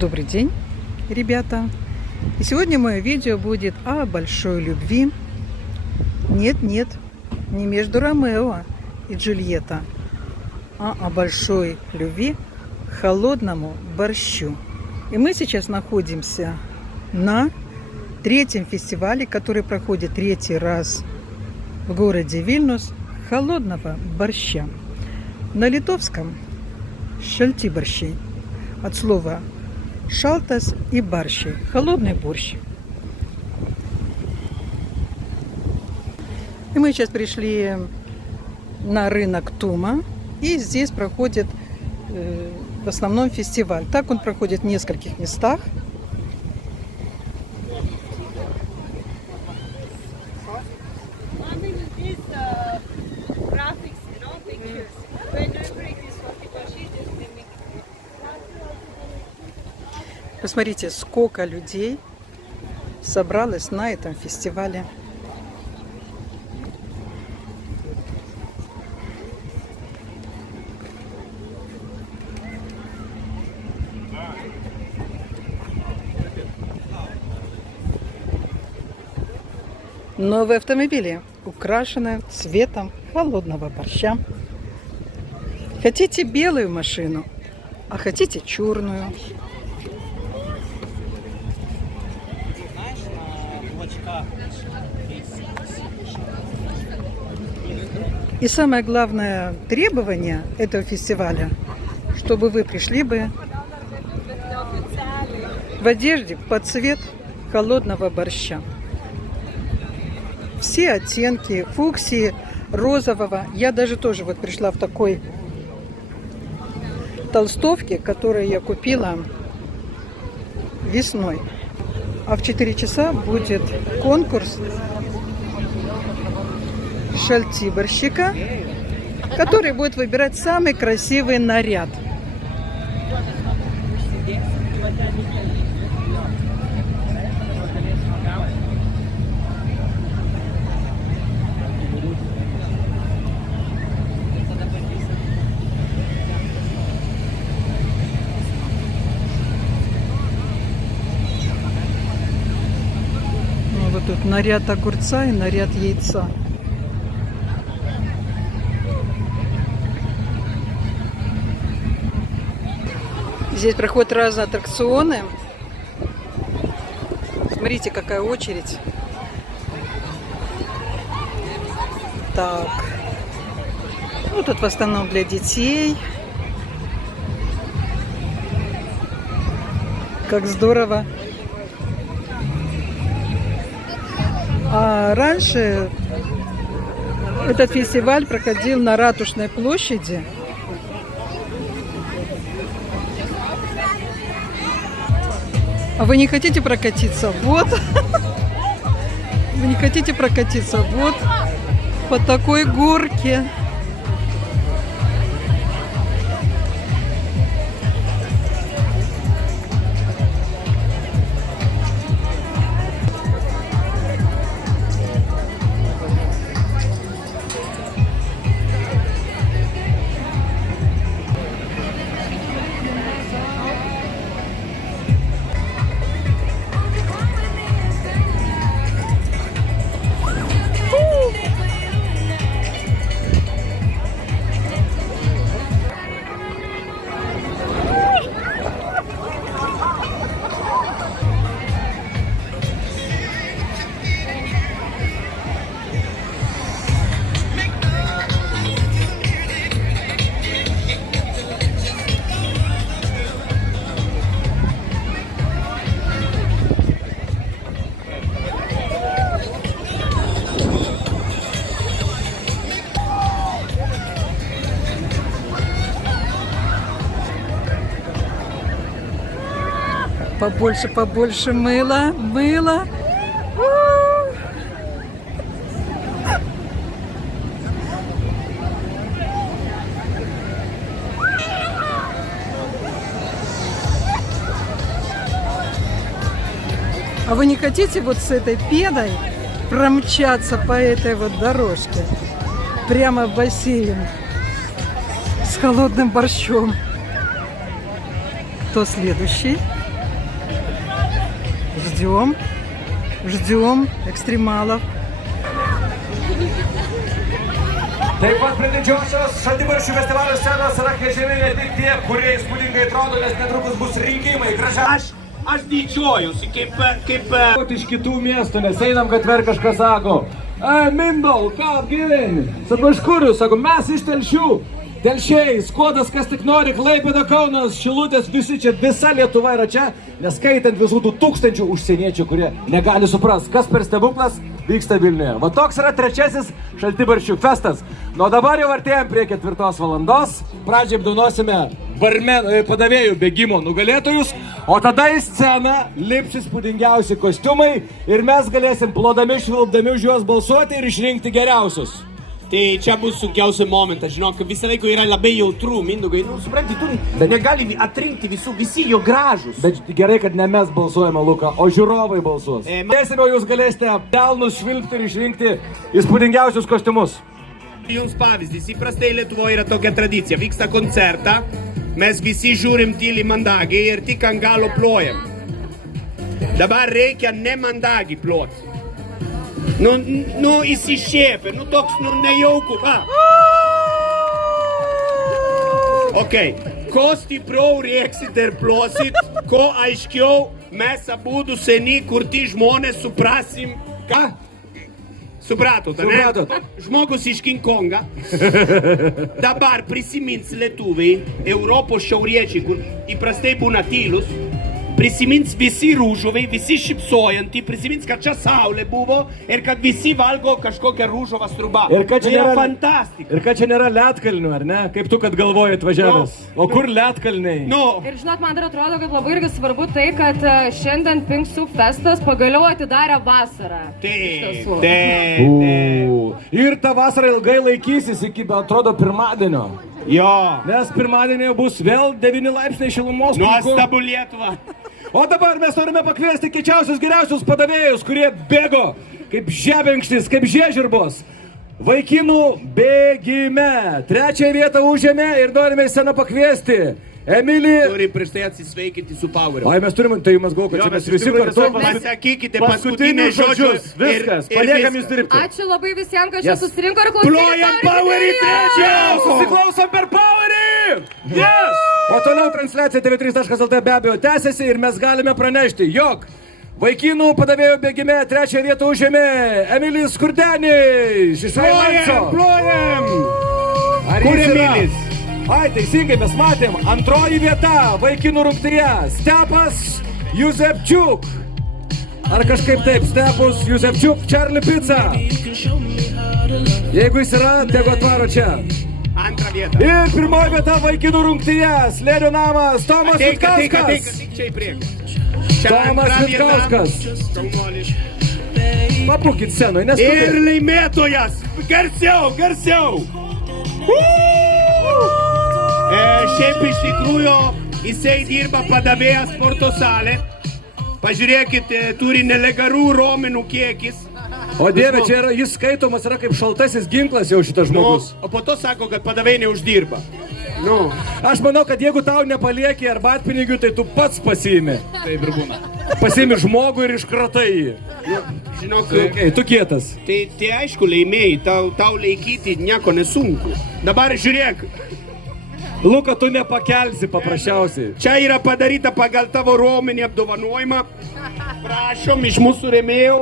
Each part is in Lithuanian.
Добрый день, ребята! И сегодня мое видео будет о большой любви. Нет, не между Ромео и Джульетта, а о большой любви к холодному борщу. И мы сейчас находимся на третьем фестивале, который проходит третий раз в городе Вильнюс, холодного борща. На литовском шальти борщей. От слова шалтас и барщи. Холодный борщ. И мы сейчас пришли на рынок Тума. И здесь проходит в основном фестиваль. Так он проходит в нескольких местах. Посмотрите, сколько людей собралось на этом фестивале. Новые автомобили украшены цветом холодного борща. Хотите белую машину, а хотите черную. И самое главное требование этого фестиваля, чтобы вы пришли бы в одежде под цвет холодного борща. Все оттенки фуксии, розового. Я даже тоже вот пришла в такой толстовке, которую я купила весной. А в 4 часа будет конкурс шальти-борщика, который будет выбирать самый красивый наряд. Ну, вот тут наряд огурца и наряд яйца. Здесь проходят разные аттракционы. Смотрите, какая очередь. Так. Ну, тут в основном для детей. Как здорово. А раньше этот фестиваль проходил на Ратушной площади. А вы не хотите прокатиться? Вот. Вы не хотите прокатиться? Вот. По такой горке. Побольше, побольше мыла, мыла. А вы не хотите вот с этой пеной промчаться по этой вот дорожке прямо в бассейн с холодным борщом? кто следующий. Ждем экстремалов. Taip pat prie didžiosios Šaltibarščių festivalio scenos yra kviečiami ne tik tie, kurie įspūdingai atrodo, nes netrukus bus rinkimai. Aš didžiuojuosi kaip Iš kitų miestų, nes einam gatve ir kažkas sako: Mindau, ką apgyveni? Sako, iš kur jūs? Sako, mes iš Telšių. Telšiai, Skuodas, kas tik nori, Klaipėda, Kaunas, Šilutės, visi čia, visa Lietuva yra čia, neskaitant visų tų tūkstančių užsieniečių, kurie negali suprast, kas per stebuklas vyksta Vilniuje. Va toks yra trečiasis Šaltibarščių festas. Nuo dabar jau artėjom prie 4 valandos. Pradžiai apdainuosime padavėjų bėgimo nugalėtojus, o tada į sceną lips įspūdingiausi kostiumai ir mes galėsim plodami, švilpdami už juos balsuoti ir išrinkti geriausius. Tai čia bus sunkiausia momentas, žinok, visą laiką yra labai jautru, Mindaugai, supranti, tu negali atrinkti visų, visi jo gražus. Bet gerai, kad ne mes balsuojame, Luka, o žiūrovai balsuos. Dėsime, jūs galėsite pelnus švilpti ir išrinkti įspūdingiausius kostiumus. Jums pavyzdys, įprastai Lietuvoje yra tokia tradicija, vyksta koncertą, mes visi žiūrim tyliai mandagiai ir tik ant galo plojam. Dabar reikia nemandagiai ploti. Įsišėpė, toks, nejauku, va. Ok, ko stipriau rėksit ir plosit, ko aiškiau mes abudu seni kurti žmonės suprasim, ką? Supratot, ne? Supratot. Žmogus iš King Konga. Dabar prisimins lietuviai, Europos šiauriečiai, kur įprastai būna tylus, prisimins visi rūžoviai, visi šipsojantį, prisimins, kad čia saulė buvo ir kad visi valgo kažkokią rūžovą strubą. Tai yra fantastika. Ir kad čia nėra Lietkalnių, ar ne? Kaip tu, kad galvoji atvažiavęs? O kur Lietkalniai? Ir žinot, man dar atrodo, kad labai irgi svarbu tai, kad šiandien Pink Soup Festas pagaliau atidarė vasarą. Taip. Ir ta vasara ilgai laikysis iki, atrodo, pirmadienio. Jo. Nes pirmadienį bus vėl 9 laipsniai šilumos. Nuostabu Lietuva. O dabar mes norime pakviesti kiečiausius geriausius padavėjus, kurie bėgo kaip žebenkštis, kaip žiežirbos. Vaikinų bėgime. 3 vietą užėmė ir norime į sceną pakviesti Emilį. Turi prieš tai atsisveikinti su Poweriu. Ai, mes turime, tai mes galvoju, kad čia mes visi kartu. Pasakykite paskutinius žodžius. Viskas, paliekam jūs dirbti. Ačiū labai visiems, kad čia susirinko ir klausėte. Plojam Powerį trečią! Susiklausom per Powerį! Yes! O toliau transliacija tv3.lt be abejo tęsiasi ir mes galime pranešti, jog vaikinų padavėjų bėgime 3 vietą užėmė Emilis Skurdenis iš Vailanco. Plojam! Kur Emilis? Ai, teisingai, mes matėm. 2 vieta vaikinų rungtyje Stepas Juzepčiuk. Ar kažkaip taip, Stepas Juzepčiuk, Charlie Pizza. Jeigu jis yra, tegu atvaro čia. 2 vieta. Ir 1 vieta vaikinų rungtyje Slėnio namas Tomas Vitkauskas. Čia į priekį. Tomas Vitkauskas. Papūkit scenoj, neskubėt. Ir laimėtojas. Garsiau. Šiaip iš tikrųjų jisai dirba padavėjas sporto salė. Pažiūrėkit, turi nelegalų rominų kiekis. O Dieve, čia yra, jis skaitomas yra kaip šaltasis ginklas jau šitas žmogus. O po to sako, kad padavėjai neuždirba. Aš manau, kad jeigu tau nepalieki arbatpinigių, tai tu pats pasiimi. Taip ir būna. Pasiimi žmogų ir iškratai jį. Žinok, Tu kietas. tai aišku laimėjai, tau laikyti nieko nesunku. Dabar žiūrėk. Luka, tu nepakelsi paprasčiausiai. Čia yra padaryta pagal tavo rominį apdovanojimą. Prašom iš mūsų rėmėjų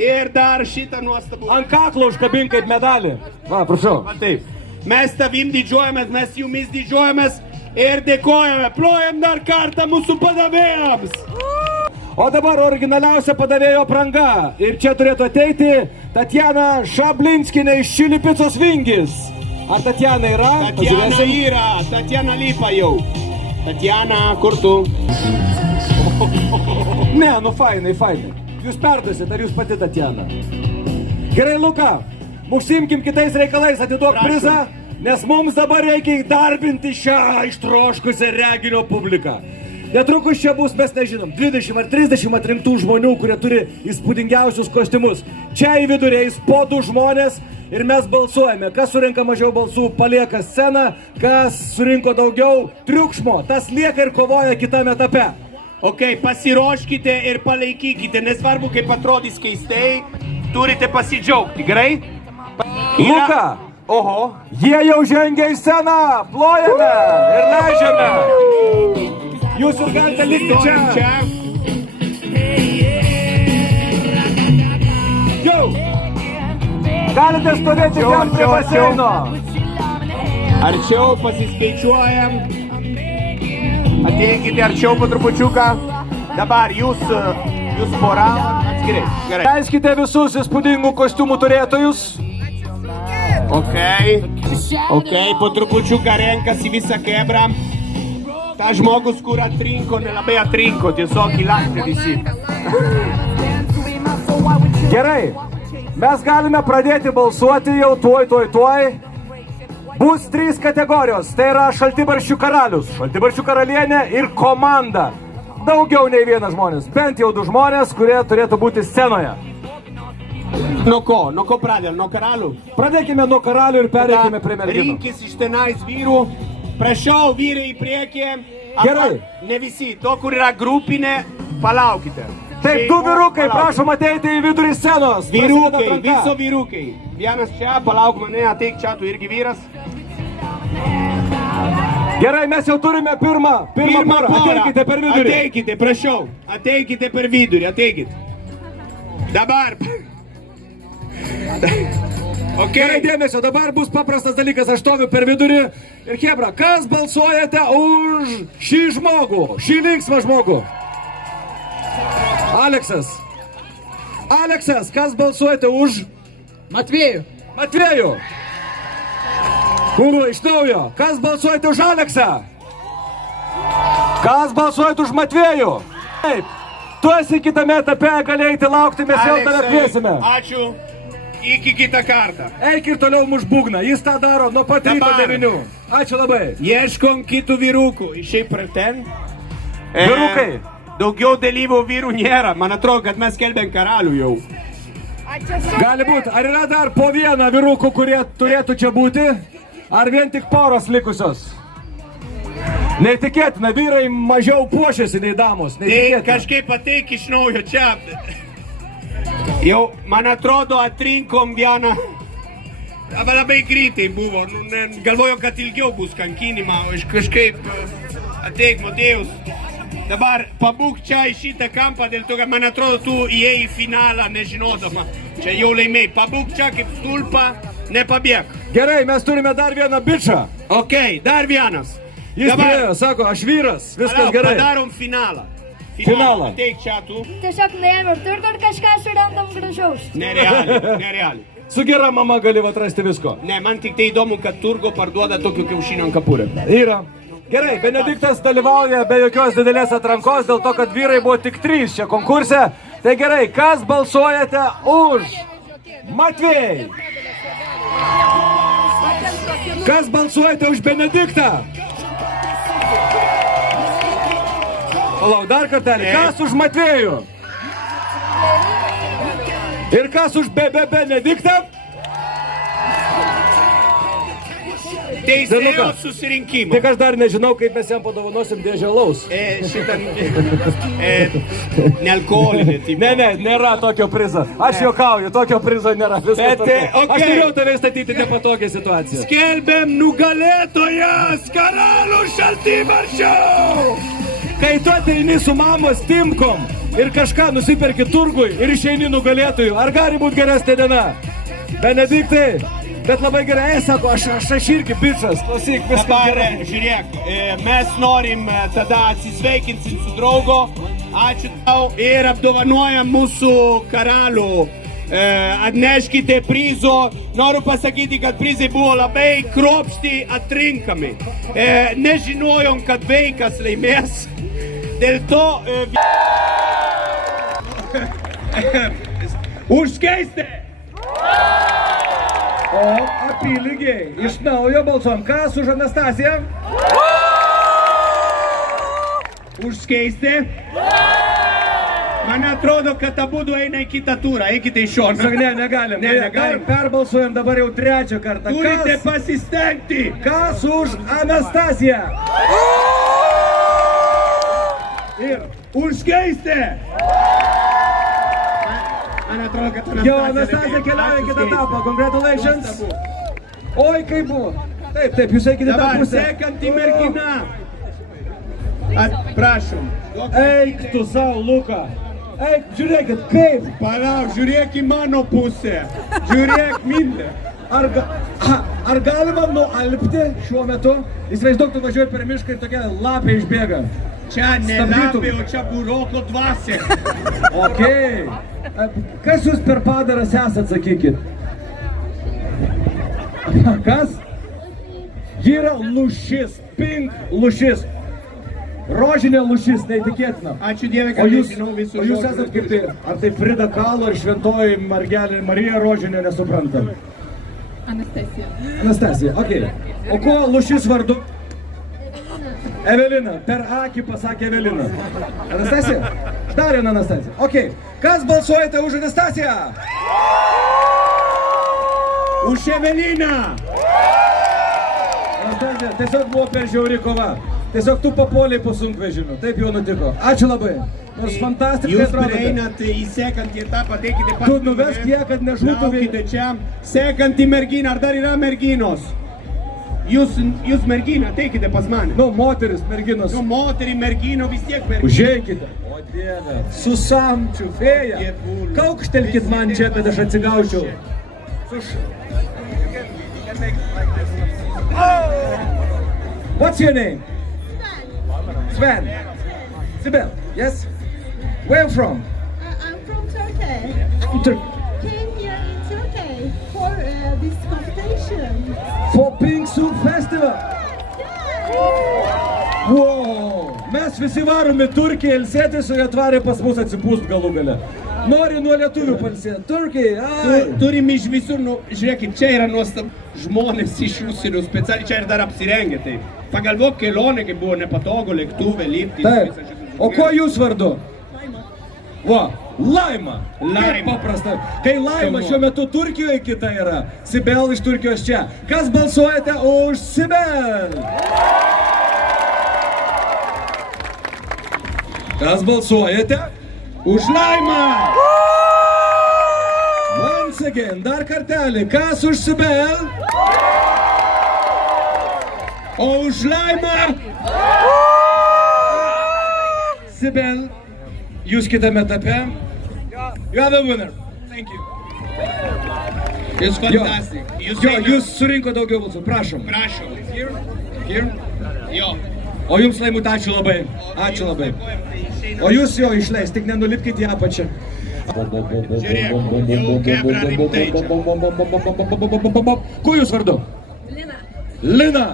ir dar šitą nuostabų. Ant kaklo užkabink kaip medalį. Va, prašau. Taip. Mes tavim didžiuojamės, mes jumis didžiuojamės ir dėkojame. Plojam dar kartą mūsų padavėjams. O dabar originaliausia padavėjo apranga. Ir čia turėtų ateiti Tatjana Šablinskienė iš Chili Picos Vingis. Ar Tatjana yra? Tatjana yra, Tatjana lipa jau. Tatjana, kur tu? Ne, fainai. Jūs perduosit, ar jūs pati Tatjana? Gerai, Luka, užsiimkim kitais reikalais, atiduok prizą, nes mums dabar reikia įdarbinti šią ištroškusią reginio publiką. Netrukus čia bus, mes nežinom, 20 ar 30 atrinktų žmonių, kurie turi įspūdingiausius kostiumus. Čia į vidurį eis po 2 žmonės ir mes balsuojame. Kas surinka mažiau balsų, palieka sceną, kas surinko daugiau triukšmo, tas lieka ir kovoja kitame etape. Ok, pasiruoškite ir palaikykite, nesvarbu kaip atrodys keistai, turite pasidžiaugti, gerai? Luka, Oho. jie jau žengia į sceną, plojame ir leidžiame. Jūs ir galite likti čia. Jau. Galite stovėti ten prie baseino. Arčiau pasiskaičiuojam. Ateikite arčiau po trupučiuką. Dabar jūs pora atskiriai. Gerai. Leiskite visus įspūdingų kostiumų turėtojus. Ok, po trupučiuką renkasi visą kebrą. Ta žmogus, kur atrinko, nelabai atrinko, tiesiog įlankė visi. Gerai, mes galime pradėti balsuoti jau tuoj. Bus 3 kategorijos, tai yra šaltibarščių karalius, šaltibarščių karalienė ir komanda. Daugiau nei vienas žmonės, bent jau 2 žmonės, kurie turėtų būti scenoje. Nuo ko pradėm, nuo karalių? Pradėkime nuo karalių ir pereikime prie merginų. Rinkis iš tenais vyrų. Prašau, vyrai į priekį. Gerai. Ne visi, to, kur yra grupinė, palaukite. Taip, 2 vyrukai, prašom ateiti į vidurį scenos. Vyrukai, viso vyrukai. Vienas čia, palauk mane, ateik čia, tu irgi vyras. Gerai, mes jau turime pirmą porą. Ateikite per vidurį. Ateikite, prašau. Ateikite per vidurį, ateikite. Dabar. Gerai, dėmesio, dabar bus paprastas dalykas, aš stoviu per vidurį. Ir Hebra, kas balsuojate už šį žmogų, šį linksmą žmogų? Aleksas, kas balsuojate už? Matvėjų. Kūrų iš naujo, kas balsuojate už Aleksą? Kas balsuojate už Matvėjų? Taip, tu esi kitame etape, galėjai laukti, mes jau tave kviesime. Ačiū. Iki kitą kartą. Eik ir toliau muš būgną, jis tą daro nuo pat ryto 9. Ačiū labai. Ieškom kitų vyrukų. Išėjai per ten. Vyrukai. Daugiau dalyvų vyrų nėra. Man atrodo, kad mes kelbėm karalių jau. Gali būti. Ar yra dar po vieną vyrukų, kurie turėtų čia būti? Ar vien tik poros likusios? Neįtikėtina, vyrai mažiau puošiasi nei damos. Tai kažkaip ateik iš naujo čia. Jau, man atrodo, atrinkom vieną. Labai greitai buvo. Galvoju, kad ilgiau bus kankinimą. Aš kažkaip ateik, Motiejus. Dabar pabūk čia į šitą kampą, dėl to, kad man atrodo, tu įėjai į finalą nežinodama. Čia jau laimėjai. Pabūk čia kaip stulpa, nepabėk. Gerai, mes turime dar vieną bičą. Ok, dar vienas. Jis priejo, sako, aš vyras, viskas gerai. Padarom finalą. Ateik čia tu. Tiesiog nuėjom ir turgur kažką surandam gražaus. Nerealiai. Su gera mama gali atrasti visko. Ne, man tik tai įdomu, kad turgo parduoda tokių kiaušinių ant kapurę. Yra. Gerai, Benediktas dalyvauja be jokios didelės atrankos, dėl to, kad vyrai buvo tik 3 čia konkurse. Tai gerai, kas balsuojate už Matvėjį? Kas balsuojate už Benediktą? Palauk, dar kartelį. Kas už Matvėjų? Ir kas už Benediktą? Teisėjo susirinkimą. Tik aš dar nežinau, kaip mes jam padovanosim dėžę alaus. Šitą nealkoholinį tipą. Ne, nėra tokio prizo. Aš juokauju, tokio prizo nėra. Bet, Aš turėjau tave statyti nepatogią situaciją. Skelbėm nugalėtojas karalių šaltibarščių! Kai tu ateini su mamos timkom ir kažką nusiperki turgui ir išeini nugalėtojų, ar gali būti geresnė diena? Benediktai, bet labai gerai, sako, aš irgi bičas, klausyk, viskas Dabar, gerai. žiūrėk, mes norim tada atsisveikinsim su draugo, ačiū tau ir apdovanojam mūsų karalių. Atneškite prizo, noriu pasakyti, kad prizai buvo labai kruopštai atrinkami. Nežinojom, kad vaikas laimės, dėl to užskeisti. O apylygiai, iš naujo balsuom. Kas už Anastasiją? Užskeisti. Man atrodo, kad abudu eina į kitą turą, eikite iš šono. Sak, ne, negalim. Ne, negalim. Dar perbalsuojam dabar jau trečią kartą. Turite pasistengti. Kas už Anastasiją? Ir užkeisti. Man atrodo, kad Jo, Anastasija keliauja į kitą etapą. Congratulations. Oi, kaip buvo. Taip, jūs eikite tą Dabar pusę. sekanti mergina. Prašom. Eik tu savo, Luka. Eik, žiūrėkit, kaip. Palauk, žiūrėk į mano pusę. Žiūrėk, Mindė. Ar galima nualpti šiuo metu? Įsivaizduok, tu važiuoji per mišką ir tokia lapė išbėga. Čia ne Stabdytum. lapė, o čia buroko dvasia. Okei. Kas jūs per padaras esat, sakykit? Kas? Ji yra lūšis, pink lūšis. Rožinė lūšis, neįtikėtina. Ačiū Dieve, O kad jūs nežinau visų esat kaip tai, ar tai Frida Kahlo ar šventoji mergelė Marija Rožinė, nesuprantam. Anastasija, okei. O kuo lūšis vardu? Evelina, per akį pasakė Evelina. Anastasija? Dar viena Anastasija. Okei. Kas balsuojate už Anastasiją? Už Eveliną. Anastasija, tiesiog buvo per žiauri kova. Tiesiog tu papuoliai po sunkvežimiu. Taip jau nutiko. Ačiū labai. Nors fantastiškai Jūs atrodote. prieinate į sekantį etapą, teikite Tu nuvesk ją, kad nežūtumei. Laukite čia. Sekantį merginą, ar dar yra merginos? Jūs merginą, teikite pas mane. Nu, moteris, merginos. Nu, moterį, merginą, vis tiek merginą. Užeikite. O Dieve. Susamčiu, fėja. Dievulis. Kaukštelkit man čia, kad aš atsigaučiau. What's your name? Sven. Sibel, yes? Where are you from? I'm from Turkey. Tur- Came here in Turkey for this competition. For Pink Soup Festival. Wow. Mes visi varom į Turkiją ilsėtis, o jie atvarė pas mus atsipūst galų gale. Nori nuo lietuvių palsėti. Turkija, ai. Turim iš visur, nu, žiūrėkit, čia yra nuostab žmonės iš užsienio, specialiai čia ir dar apsirengę, tai pagalvok kelionė, kaip buvo nepatogu, lėktuvė, lipti. Taip. O ko jūs vardu? Laima. Va, Laima. Laima. Kaip paprasta. Kai Laima šiuo metu Turkijoje kita yra, Sibel iš Turkijos čia. Kas balsuojate už Sibel? Kas balsuojate? Už Laimą! Once again, dar kartelį. Kas už Sibel? O už Laimą! Sibel, jūs kitame etape. You are the winner. Thank you. Jūs fantastic. Jūs surinko daugiau balsų. Prašom. Prašom. Here. Jo. O jums, Laimut, ačiū labai. Ačiū labai. O jūs jo išleis, tik nenulipkite į apačią. Žiūrėk, jau kebra rimtai čia. Kuo jūs vardu? Lina. Lina.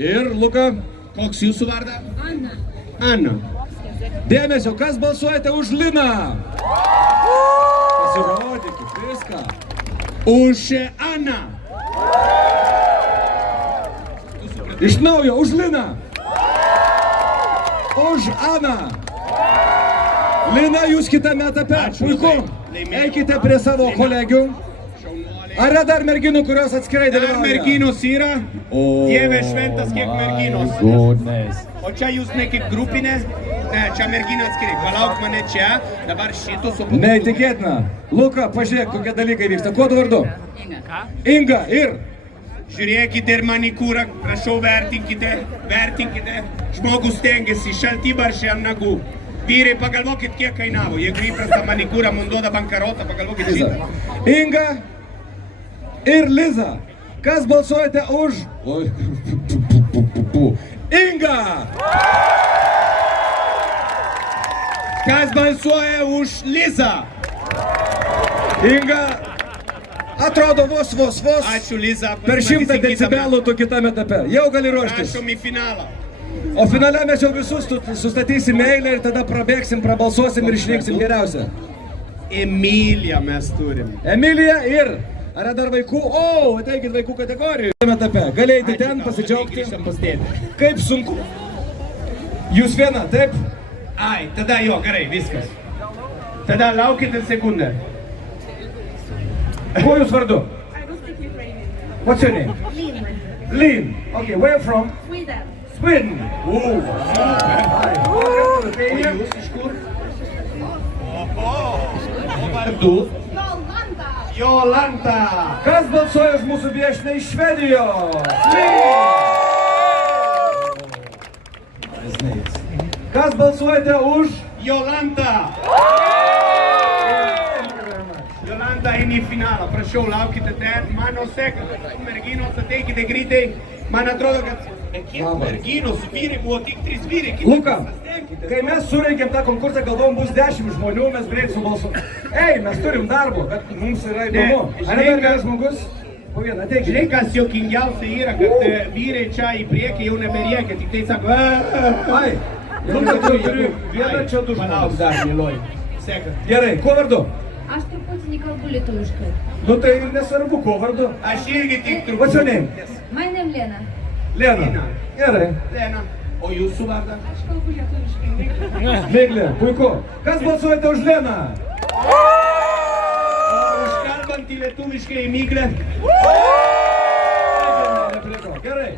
Ir Luka. Koks jūsų vardas? Anna. Anna. Dėmesio, kas balsuojate už Liną? Pasirodykit, viską. Už Aną. Iš naujo, už Liną. Už Aną. Lina, jūs kitame etape. Ačiū Puiku. labai. Eikite prie savo kolegių. Šaunuoliai. Ar yra dar merginų, kurios atskirai Dar dalyvauja? merginos yra? Dieve šventas, kiek merginos. Goodness. O čia jūs ne kaip grupinė? Ne, čia mergina atskirai. Palauk mane čia. Dabar šitos su... Neįtikėtina. Luka, pažiūrėk, kokie dalykai vyksta. Kuo tu vardu? Inga. Ir? Žiūrėkite ir manikūrą, prašau vertinkite. Žmogus stengiasi, šaltibaršė ant nagų. Vyrai, pagalvokit, kiek kainavo. Jeigu įprasta manikūra man duoda bankarotą, pagalvokit šitą. Inga ir Liza. Kas balsuojate už? Oi. Inga! Kas balsuoja už Lizą? Inga, atrodo vos. Ačiū Liza. Per 100 decibelų tu kitame etape. Jau gali ruoštis. Prašom į finalą. O finale mes jau visus sustatysim eilę ir tada prabėgsim, prabalsuosim ir išrinksim geriausią. Emiliją mes turim. Emilija ir... Ar dar vaikų? O, ateikit vaikų kategorijų. Šiame etape. Galėjate ten pasidžiaugti. Grįžtam pas tėtį. Kaip sunku. Jūs viena, taip? Ai, tada jo, gerai, viskas. Tada laukite sekundę. Kuo jūs vardu? What's your name? Lynn. Okay, where from? Sweden. Super. O Hi. jūs iš kur? O vardu? Jolanta. Kas balsuoja už mūsų viešinę iš Švedijos? Kas balsuojate už? Jolanta. Jolanta eini į finalą. Prašau, laukite ten. Mano seka, merginos ateikite greitai. Man atrodo, kad kiek merginos, vyrai buvo tik 3 vyrai. Luka, kai mes sureikėm tą konkursą, galvom bus 10 žmonių, mes greit subalsuom. Ei, mes turim darbo, bet mums yra įdomu. Ar ne vienas žmogus? Po vieną, ateik. Žinai, kas juokingiausia yra, kad vyrai čia į priekį jau neberiekia, tik tai sako, Ai, Luka, turiu vieną čia du palauk žmogus. dar, mėloji. Seka. Gerai, kuo vardu? Aš truputį nekalbu lietuviškai. Nu tai nesvarbu, kuo vardu. Aš irgi tik What's your name? My name Lena. Lena. Gerai. Lena, o jūsų vardą? Aš kalbu lietuviškai. Miglė, puiku. Kas balsuojate už Leną? O už kalbantį lietuviškai Miglę? Gerai.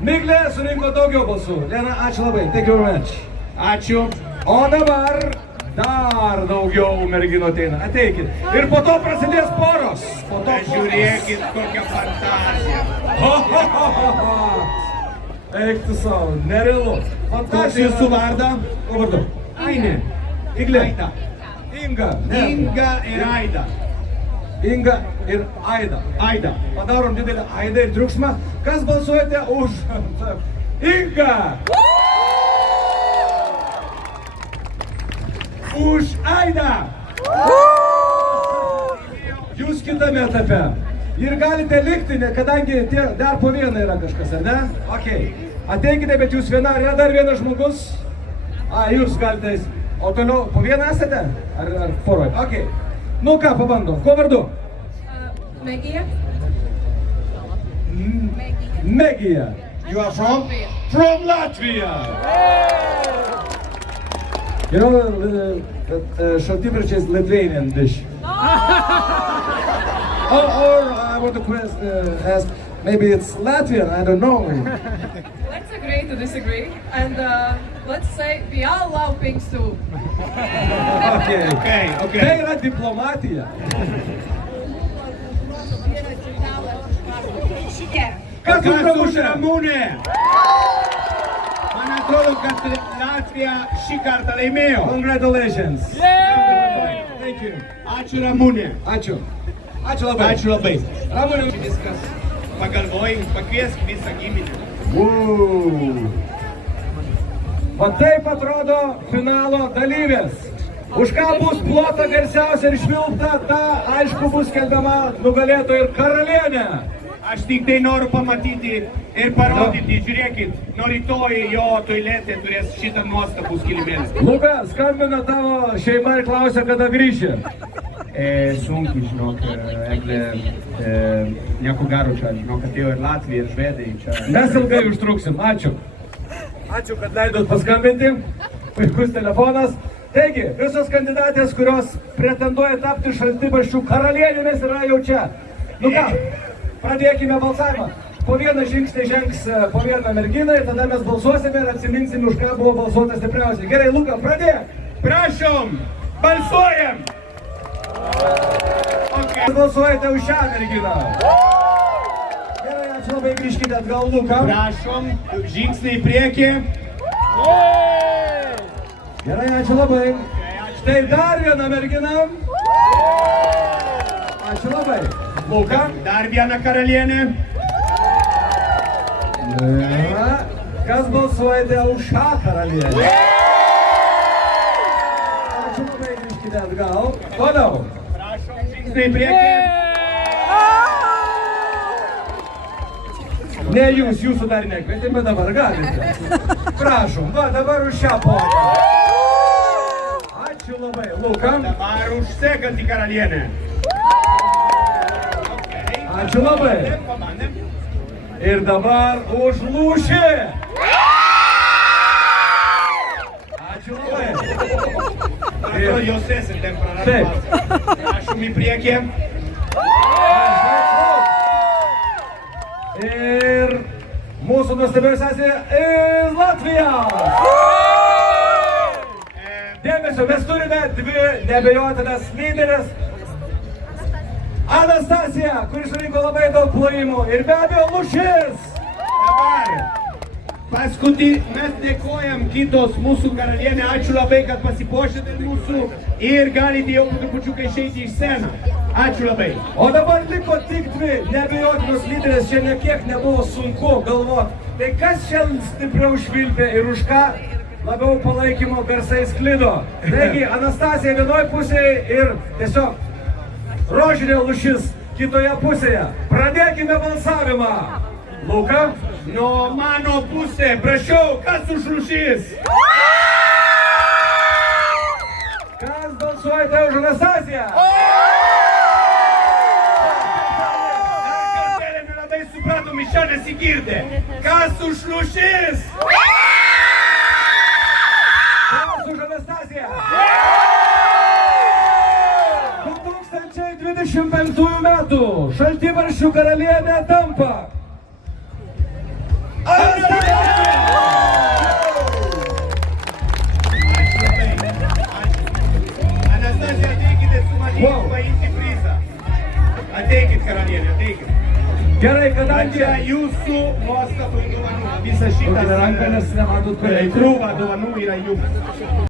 Miglė surinko daugiau balsų. Lena, ačiū labai. Thank you very much. Ačiū. O dabar dar daugiau merginų ateina. Ateikit. Ir po to prasidės poros. Po to Žiūrėkit, kokia fantazija. Eik tu savo, nerealu. Koks jūsų vardą? Ko vardu? Ainė. Iglė. Aida. Inga. Ne. Inga ir Aida. Inga ir Aida. Aida. Padarom didelį Aidą ir triukšmą. Kas balsuojate už Inga? Už Aidą! Jūs kitame etape. Ir galite likti, kadangi dar po vieną yra kažkas, ar ne? Ok. Ateikite, bet jūs viena, ar yra dar vienas žmogus? Jūs galite. O toliau po vieną esate? Ar poroj? Ok. Nu ką, pabandom. Kuo vardu? Megija. Megija. You are from? From Latvia. You know, šaltibarčiai is Lithuanian dish. Or I want to ask, maybe it's Latvian, I don't know. Let's agree to disagree and let's say we all love pink soup. Okay. Okay. Tai yra diplomatija. Kas už Kas už Ramūnę? Ramūnę? Man atrodo, kad Latvija šį kartą laimėjo. Congratulations. Thank you. Ačiū Ramūnė. Ačiū. Ačiū labai. Ačiū labai. Ramūnė. Viskas. Pagalvojai, pakviesk visą giminę. Va taip atrodo finalo dalyvės. Už ką bus plota garsiausia ir švilpta, ta aišku bus skelbiama nugalėtoja ir karalienė. Aš tik tai noriu pamatyti ir parodyti, žiūrėkit, nuo rytoj jo toiletė turės šitą nuostabų skilimėlį. Luka, skambina tavo šeima ir klausia, kada grįši. Sunkiai, žinok, Eglė, nieko gero čia, žinok, atėjo ir Latvija, ir Švedai čia. Mes ilgai užtruksim, ačiū. Ačiū, kad leidot paskambinti. Puikus telefonas. Taigi, visos kandidatės, kurios pretenduoja tapti šaltibarščių karalienėmis, yra jau čia. Nu ką, pradėkime balsavimą. Po vieną žingsnį žengs po vieną merginą ir tada mes balsuosime ir atsiminsim, už ką buvo balsuota stipriausiai. Gerai, Luka, pradėk. Prašom, balsuojam! Okay. Balsuojate už šią merginą. Gerai, ačiū labai, grįžkite atgal, Luka. Prašom, žingsnį į priekį. Gerai, ačiū labai. Štai dar viena mergina. Ačiū labai. Luka. Dar viena karalienė. Kas balsuojate už šią karalienę? Ačiū labai, grįžkite atgal. Toliau. Prašom, žingsnį į priekį. Ne jūs, jūsų dar nekvietėm, bet dabar galite. Prašom, va dabar už šią ponę. Ačiū labai, Luka. Dabar už sekantį karalienę. Ačiū labai. Pabandėm. Ir dabar už lūšį. Ačiū labai. Atrodo, jos esate temperatūra. Taip. Aš jums į priekį. Ir mūsų nuostabiausia sesė iš Latvijos. Dėmesio, mes turime dvi neabejotinas lyderes. Anastasija, kuris surinko labai daug plojimų, ir be abejo Lūšis. Dabar, mes dėkojam kitos mūsų karalienė, ačiū labai, kad pasipuošėte mūsų ir galite jau trupučiuką išeiti iš sceną. Ačiū labai. O dabar liko tik dvi neabejotinos lyderės, šiandien kiek nebuvo sunku galvoti. Tai kas šiandien stipriau švilpė ir už ką labiau palaikymo garsai sklido. Taigi, Anastasija vienoj pusėje ir tiesiog rožinė Lūšis kitoje pusėje. Pradėkime balsavimą. Luka? Nuo mano pusė, prašau, kas už Lūšis? Kas balsuojate už Anastasiją? Dar kartelį nelabai supratom, iš čia nesigirdė. Kas už Lūšis? Kas už Anastasiją? 2025 metų Šaltibarščių karalienė tampa Anastasija! Anastasija, ateikite su manimi paimti prizą. Ateikit, karalienė, ateikit. Gerai, kadangi Čia jūsų nuostabų dovanų. Visą šitą ranką, nes nematot, kur eiti. krūvą dovanų yra jums.